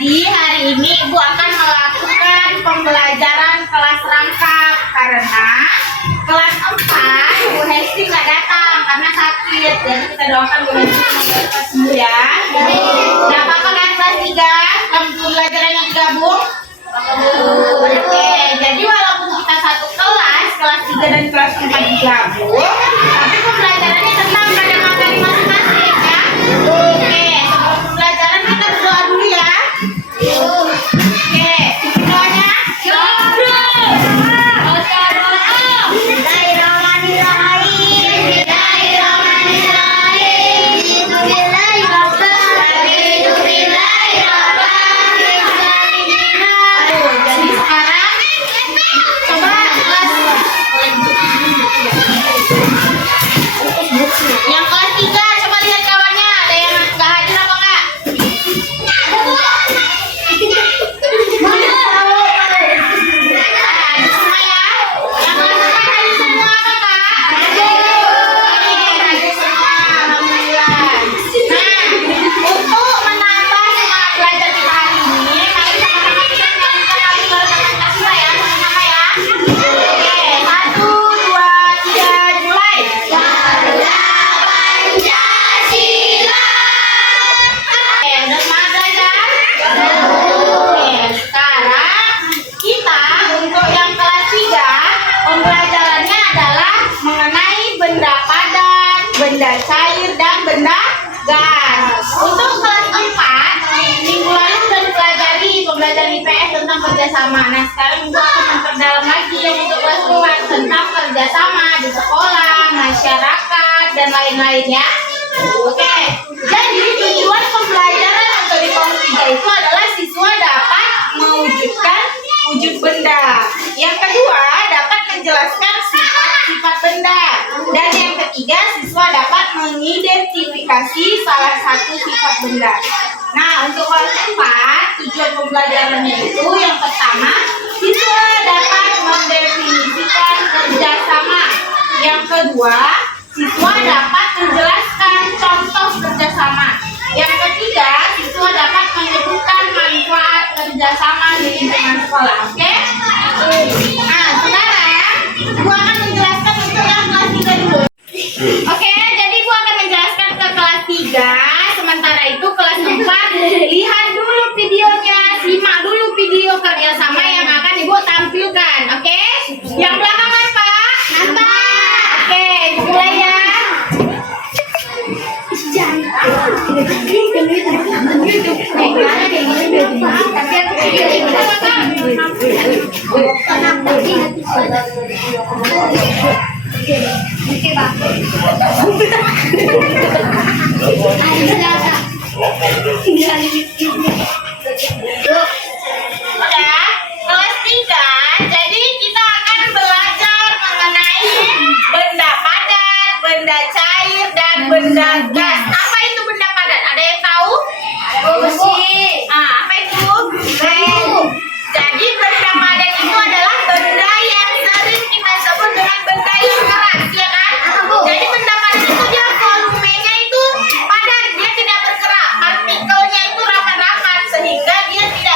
Jadi hari ini Ibu akan melakukan pembelajaran kelas rangkap karena kelas 4 Bu Hesti nggak datang karena sakit. Jadi kita doakan Bu Hesti semoga cepat sembuh ya. Nah, apa kan kelas 3 pembelajarannya digabung? Oke, jadi walaupun kita satu kelas 3 dan kelas 4 digabung, tapi pembelajarannya tetap pada materi masing-masing ya. Oke, sebelum pembelajaran kita berdoa dulu ya. Oke, doanya. Yang kelas 3 coba lihat kawannya, ada yang nggak hadir apa enggak? Ada semua ya. Yang kelas 4 hadir semua apa Kak? Hadir semua, alhamdulillah. Nah, untuk menambah semangat belajar kita hari ini, kami sama-sama kita nyanyikan lagu Pancasila ya, sama-sama ya. Oke, 1, 2, 3, mulai. Udah semangat belajar? Oke, sekarang kita untuk yang kelas 3 pembelajarannya adalah mengenai benda padat, benda cair, dan benda gas. Untuk kelas 4 minggu lalu sudah dipelajari pembelajaran IPS tentang kerjasama. Nah, sekarang Ibu akan memperdalam lagi yang untuk kelas 4 tentang kerjasama di sekolah, masyarakat, dan lain-lainnya. Oke, jadi tujuan pembelajaran untuk di kelas 3 itu adalah siswa dapat mewujudkan wujud benda. Yang kedua, dapat menjelaskan sifat-sifat benda. Dan yang ketiga, siswa dapat mengidentifikasi salah satu sifat benda. Nah, untuk kelas 4, tujuan pembelajarannya itu yang pertama, siswa dapat mendefinisikan kerjasama. Yang kedua, siswa dapat menjelaskan contoh kerjasama. Yang ketiga, siswa dapat menyebutkan manfaat kerjasama di lingkungan sekolah. Oke? Nah, sekarang Ibu akan menjelaskan untuk yang kelas 3 dulu. Oke, jadi Ibu akan menjelaskan ke kelas 3. Sementara itu kelas 4 lihat dulu videonya, simak dulu video kerjasama yang akan Ibu tampilkan. Oke? Yang belakang Pak? Nampak? Oke, Ibu mulai ya. Udah, kelas 3. Jadi kita akan belajar mengenai benda padat, benda cair, dan benda gas. Apa itu benda padat? Ada yang tahu? Besi. Apa itu? Besi. Jadi benda padat itu adalah benda yang sering kita sebut dengan benda yang keras, ya kan? Jadi benda padat itu dia volumenya itu padat, dia tidak bergerak, partikelnya itu rapat-rapat sehingga dia tidak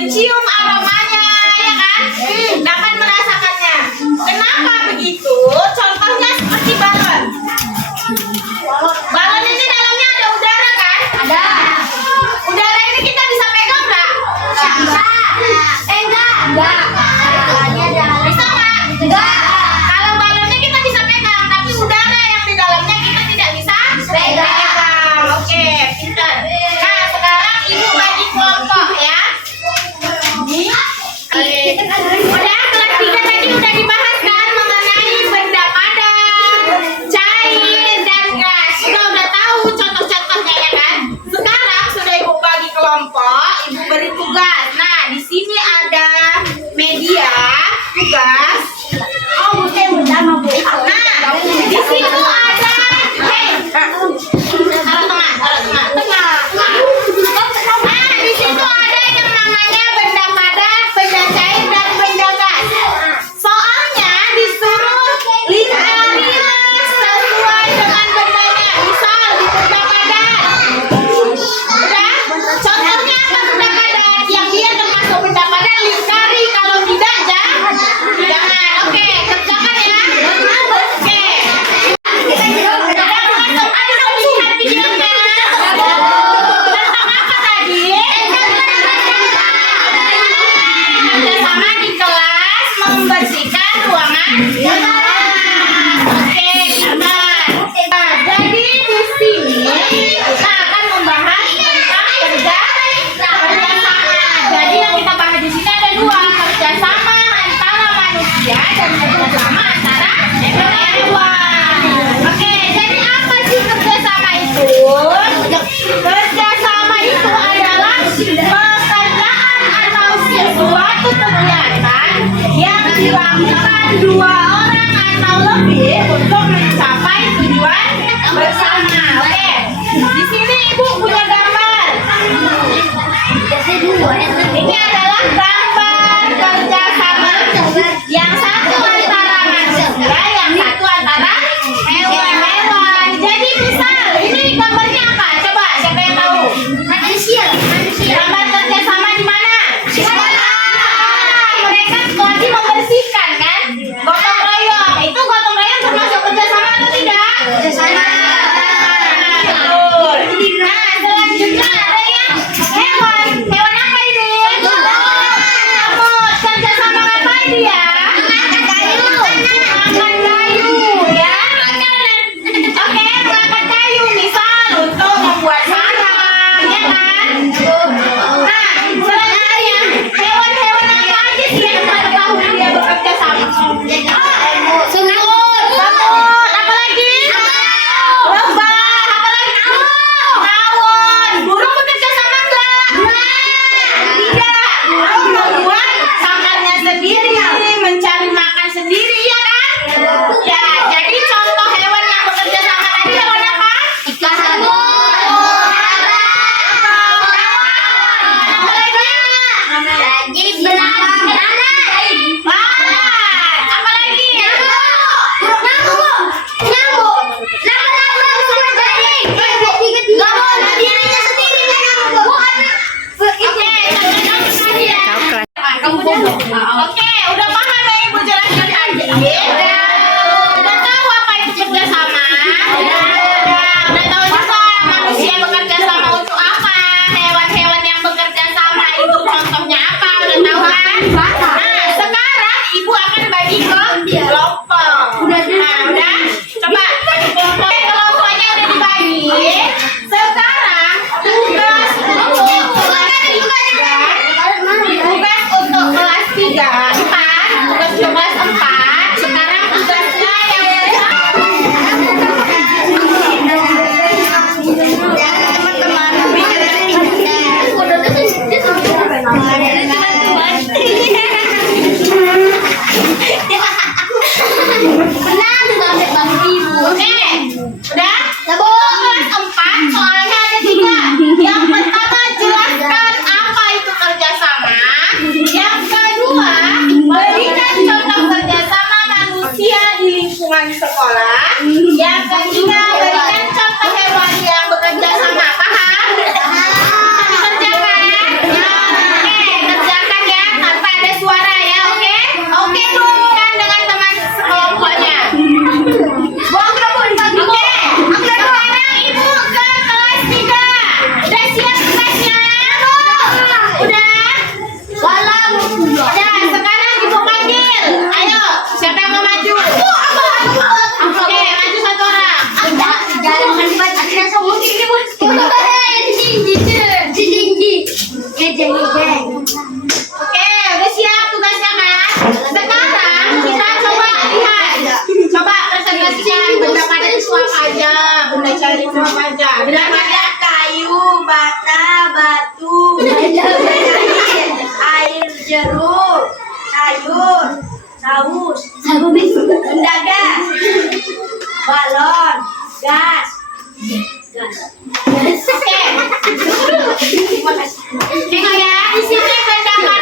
mencium aromanya, ya kan? Dapat merasakannya. Kenapa begitu? Contohnya seperti balon. Balon ini dalamnya ada udara kan? Ada. Udara ini kita bisa pegang nggak? Bisa. Enggak. Bisa nggak? Enggak. Kalau balonnya kita bisa pegang, tapi udara yang di dalamnya kita tidak bisa pegang. Oke, pintar. Nah, sekarang ibu bagi kelompok ya. Udah kelas 3 tadi udah dibahas kan mengenai benda padat, cair, dan gas. Udah tahu contoh-contohnya ya kan? Sekarang sudah ibu bagi kelompok, ibu beri tugas. Nah, di sini ada media, tugas. Nah, di situ ada taruh tengah. Nah, di situ ada yang namanya benda padat, benda cair, dan benda gas. Soalnya disuruh lingkarilah sesuai dengan bendanya. Misal di benda padat. Udah? Contohnya apa benda padat? Yang dia termasuk benda padat lingkari, kalau tidak jangan. Oke, kerjakan ya. Oke. Ada lihat videonya. Tentang apa tadi? Kerjasama di kelas membersihkan ruangan. Oke, benar. Jadi di sini kita akan membahas tentang kerjasama. Jadi yang kita bahas di sini ada dua, kerjasama antara manusia dan kerjasama antara hewan. Oke, jadi apa sih kerjasama itu? Kerjasama itu adalah pekerjaan atau sesuatu kegiatan yang dilakukan dua orang atau lebih untuk mencapai tujuan bersama. Oke, di sini ibu punya gambar. Ini adalah gambar kerjasama. Yang satu antara manusia, yang satu antara hewan-hewan. Jadi misal, ini gambarnya apa? Coba, siapa yang tahu? Manusia. Gambar kerjasama di mana? Mereka lagi membersihkan kan? Gotong royong. Itu gotong royong termasuk kerjasama atau tidak? Kerjasama. Betul. Nah, selanjutnya ada yang hewan. Hewan apa ini? Semut. Kerjasama ngapain dia? Makan kayu ya. Oke, mengangkat kayu misal untuk membuat sarang, ya kan? Nah, selanjutnya hewan-hewan apa aja sih yang mengetahui dia bekerja sama? Semut. Apa lagi? Lebah. Apa lagi? Tawon. Burung bekerja sama enggak? Tidak. Burung membuat sarangnya sendiri, mencari makan sendiri, ya kan? Ya, jadi contoh hewan yang bekerja sama tadi hewan apa? Ikan. Apa lagi? Apa lagi? Oke, udah paham ya ibu jelaskan tadi? Udah tahu apa itu kerjasama? Udah tahu juga manusia bekerja sama untuk apa? Hewan-hewan yang bekerja sama itu contohnya apa? Udah tahu kan? Nah, sekarang ibu akan bagi ke kelompok. Nah, udah? Coba bagi kelompok. Kelompoknya udah dibagi. Sekarang tugas untuk kelas 3, 4, tugas kelas 4. Sekarang tugasnya yang Oke, udah? Kelas 4 soalnya ada 3. Yang pertama jelaskan apa itu kerjasama. Yang kedua berikan contoh kerjasama manusia di lingkungan sekolah. Yang ketiga berikan contoh hewan yang bekerja sama. Paham? Kerjakan. Oke, kerja paus, benda gas, balon, gas. Oke. Terima kasih. Tengok ya, di sini benda